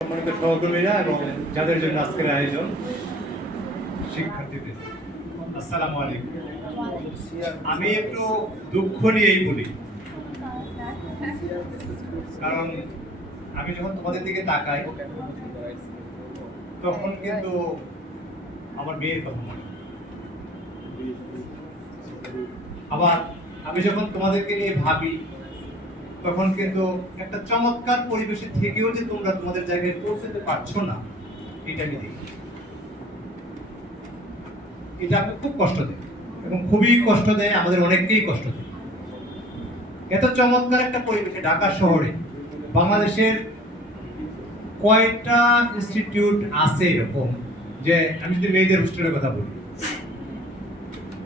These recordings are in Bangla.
সম্মানিত সহকর্মীরা এবং যাদের জন্য আজকের আয়োজন, শিক্ষার্থীদের আসসালামু আলাইকুম। আমি একটু দুঃখ নিয়েই বলি, কারণ আমি যখন তোমাদের দিকে তাকাই তখন কিন্তু আমার মেয়ের কথা মনে হয়। আবার আমি যখন তোমাদেরকে নিয়ে ভাবি তখন কিন্তু একটা চমৎকার পরিবেশে থেকেও যে তোমরা তোমাদের জায়গায় পৌঁছতে পারছো না, এটা আমি দেখি। এটা আমাকে খুব কষ্ট দেয় এবং খুবই কষ্ট দেয়, আমাদের অনেককেই কষ্ট দেয়। এত চমৎকার একটা পরিবেশে ঢাকা শহরে বাংলাদেশের কয়টা ইনস্টিটিউট আছে এরকম, যে আমি যদি মেয়েদের হোস্টেলের কথা বলি,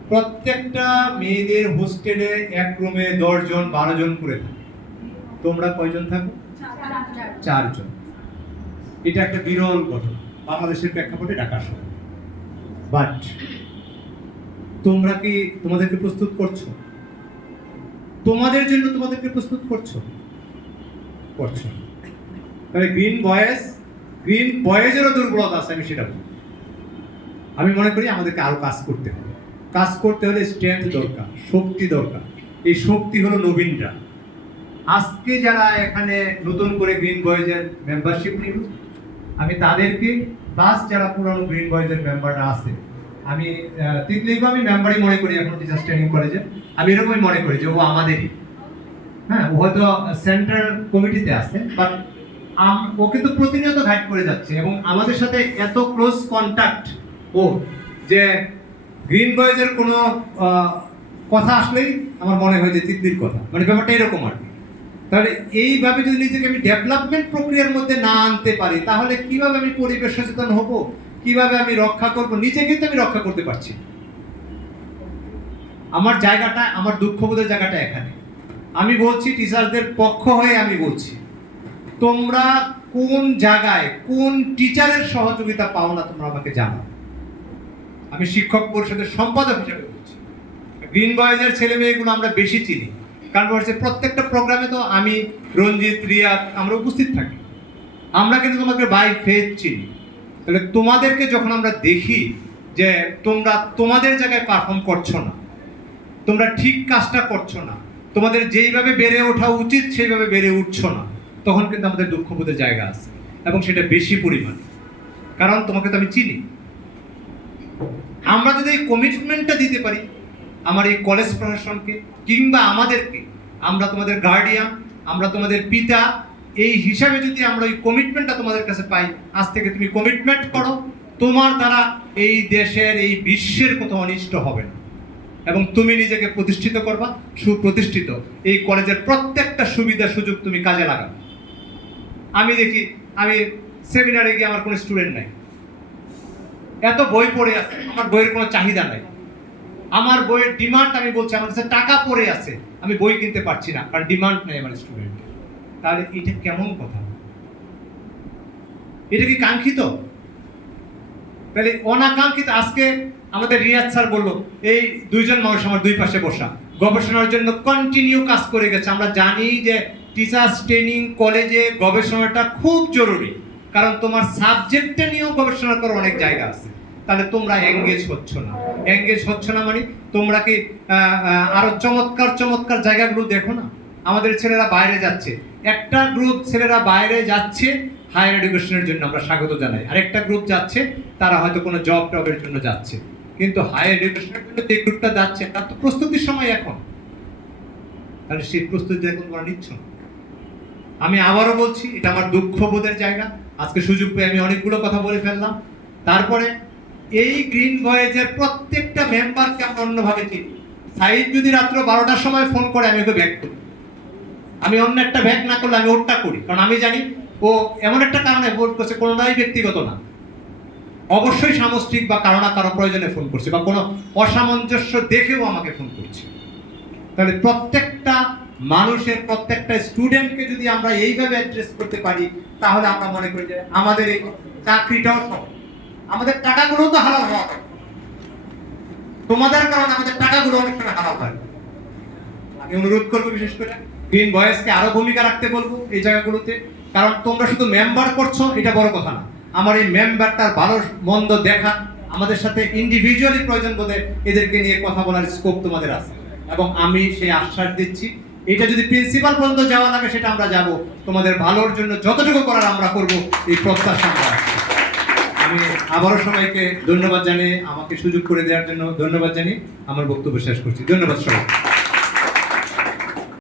প্রত্যেকটা মেয়েদের হোস্টেলে এক রুমে 10 জন 12 জন করে থাকে। তোমরা কয়জন থাকো? 4 জন। এটা একটা বিরল ঘটনা বাংলাদেশের প্রেক্ষাপটে ঢাকা শহর। বাট তোমরা কি তোমাদেরকে প্রস্তুত করছো? তোমাদের জন্য তোমাদেরকে প্রস্তুত করছো? তাহলে গ্রিন বয়েজেরও দুর্বলতা আছে, আমি সেটা বলি। আমি মনে করি আমাদেরকে আরো কাজ করতে হবে। কাজ করতে হলে স্ট্রেংথ দরকার, শক্তি দরকার। এই শক্তি হলো নবীনরা। আজকে যারা এখানে নতুন করে গ্রিন বয়েজের মেম্বারশিপ নিল, আমি তাদেরকে প্লাস যারা পুরানো গ্রিন বয়েজের মেম্বাররা আছে, আমি তিতলিকে আমি মেম্বারই মনে করি এখন টিচার্স ট্রেনিং কলেজে। আমি এরকমই মনে করি যে ও আমাদেরই। হ্যাঁ, ও হয়তো সেন্ট্রাল কমিটিতে আছে, বাট ও কিন্তু প্রতিনিয়ত গাইড করে যাচ্ছে এবং আমাদের সাথে এত ক্লোজ কন্ট্যাক্ট ও, যে গ্রিন বয়েজের কোনো কথা আসলেই আমার মনে হয় যে তিতলির কথা, মানে ব্যাপারটা এরকম আর কি। তাহলে এইভাবে যদি নিজেকে আমি ডেভেলপমেন্ট প্রক্রিয়ার মধ্যে না আনতে পারি, তাহলে কিভাবে আমি পরিবেশ সচেতন হব, কিভাবে আমি রক্ষা করব? নিজে কিন্তু আমি রক্ষা করতে পারছি। আমার জায়গাটা, আমার দুঃখবোধের জায়গাটা এখানে। আমি বলছি টিচারদের পক্ষ হয়ে, আমি বলছি তোমরা কোন জায়গায় কোন টিচারের সহযোগিতা পাও না তোমরা আমাকে জানাও। আমি শিক্ষক পরিষদের সম্পাদক হিসেবে বলছি, গ্রিন বয়েজের ছেলে মেয়েগুলো আমরা বেশি চিনি, কারণ হচ্ছে প্রত্যেকটা প্রোগ্রামে তো আমি, রঞ্জিত, রিয়াদ আমরা উপস্থিত থাকি। আমরা কিন্তু তোমাকে বাই ফেস চিনি। তাহলে তোমাদেরকে যখন আমরা দেখি যে তোমরা তোমাদের জায়গায় পারফর্ম করছো না, তোমরা ঠিক কাজটা করছো না, তোমাদের যেইভাবে বেড়ে ওঠা উচিত সেইভাবে বেড়ে উঠছো না, তখন কিন্তু আমাদের দুঃখবোধের জায়গা আছে এবং সেটা বেশি পরিমাণ। কারণ তোমাকে তো আমি চিনি। আমরা যদি এই কমিটমেন্টটা দিতে পারি আমার এই কলেজ প্রশাসনকে কিংবা আমাদেরকে, আমরা তোমাদের গার্ডিয়ান, আমরা তোমাদের পিতা, এই হিসাবে যদি আমরা ওই কমিটমেন্টটা তোমাদের কাছে পাই, আজ থেকে তুমি কমিটমেন্ট করো, তোমার দ্বারা এই দেশের, এই বিশ্বের কোথাও অনিষ্ট হবে না এবং তুমি নিজেকে প্রতিষ্ঠিত করবা, সুপ্রতিষ্ঠিত। এই কলেজের প্রত্যেকটা সুবিধা সুযোগ তুমি কাজে লাগাবে। আমি দেখি, আমি সেমিনারে গিয়ে আমার কোনো স্টুডেন্ট নাই, এত বই পড়ে আছে, আমার বইয়ের কোনো চাহিদা নাই। আমার বইয়ের ডিমান্ড, আমি বলছি আমার কাছে টাকা পড়ে আছে, আমি বই কিনতে পারছি না কারণ ডিমান্ড নেই আমার স্টুডেন্ট। তাহলে এটা কেমন কথা? এটা কি কাঙ্ক্ষিত? তাহলে অনাকাঙ্ক্ষিত। আজকে আমাদের রিয়াদ স্যার বললো, এই 2 জন মানুষ আমার 2 পাশে বসা, গবেষণার জন্য কন্টিনিউ কাজ করে গেছে। আমরা জানি যে টিচার্স ট্রেনিং কলেজে গবেষণাটা খুব জরুরি, কারণ তোমার সাবজেক্টটা নিয়েও গবেষণা করার অনেক জায়গা আছে। তাহলে তোমরা এঙ্গেজ হচ্ছ না মানে তোমরা কি আরো চমৎকার জায়গাগুলো দেখো না? আমাদের ছেলেরা বাইরে যাচ্ছে, একটা গ্রুপ ছেলেরা বাইরে যাচ্ছে হায়ার এডুকেশনের জন্য, আমরা স্বাগত জানাই। আরেকটা গ্রুপ যাচ্ছে, তারা হয়তো কোনো জব টবের জন্য যাচ্ছে, কিন্তু হায়ার এডুকেশনের জন্য যে গ্রুপটা যাচ্ছে তার তো প্রস্তুতির সময় এখন। তাহলে সেই প্রস্তুতি এখন তোমরা নিচ্ছ না। আমি আবারও বলছি, এটা আমার দুঃখবোধের জায়গা। আজকে সুযোগ পেয়ে আমি অনেকগুলো কথা বলে ফেললাম। তারপরে এই গ্রিন ভয়েজের প্রত্যেকটা মেম্বারকে আমরা অন্যভাবে চিনি। সাইদ যদি রাত্র 12টার সময় ফোন করে, আমি ওকে ব্যাক করি। আমি অন্য একটা ব্যাক না করলে আমি ওরটা করি, কারণ আমি জানি ও এমন একটা কারণে ফোন করছে, কোনোটাই ব্যক্তিগত না, অবশ্যই সামষ্টিক বা কারো না কারো প্রয়োজনে ফোন করছে বা কোনো অসামঞ্জস্য দেখেও আমাকে ফোন করছে। তাহলে প্রত্যেকটা মানুষের, প্রত্যেকটা স্টুডেন্টকে যদি আমরা এইভাবে অ্যাড্রেস করতে পারি, তাহলে আমরা মনে করি যে আমাদের এই চাকরিটাও সহজ। আমাদের টাকাগুলো তো হালাল হওয়া, তোমাদের কারণে আমাদের টাকাগুলো অনেক সময় হারাম হয়। আমি অনুরোধ করবো বিশেষ করে গ্রিন বয়েজকে আরো ভূমিকা রাখতে বলবো এই জায়গাগুলোতে। কারণ তোমরা শুধু মেম্বার করছো এটা বড় কথা না, আমার এই মেম্বারটার ভালো মন্দ দেখা, আমাদের সাথে ইন্ডিভিজুয়ালি প্রয়োজন বোধে এদেরকে নিয়ে কথা বলার স্কোপ তোমাদের আছে, এবং আমি সেই আশ্বাস দিচ্ছি এটা যদি প্রিন্সিপাল পর্যন্ত যাওয়া লাগে সেটা আমরা যাব, তোমাদের ভালোর জন্য যতটুকু করার আমরা করব, এই প্রত্যাশা আমরা রাখছি। আমি আবারও সবাইকে ধন্যবাদ জানিয়ে, আমাকে সুযোগ করে দেওয়ার জন্য ধন্যবাদ জানিয়ে আমার বক্তব্য শেষ করছি। ধন্যবাদ সবাই।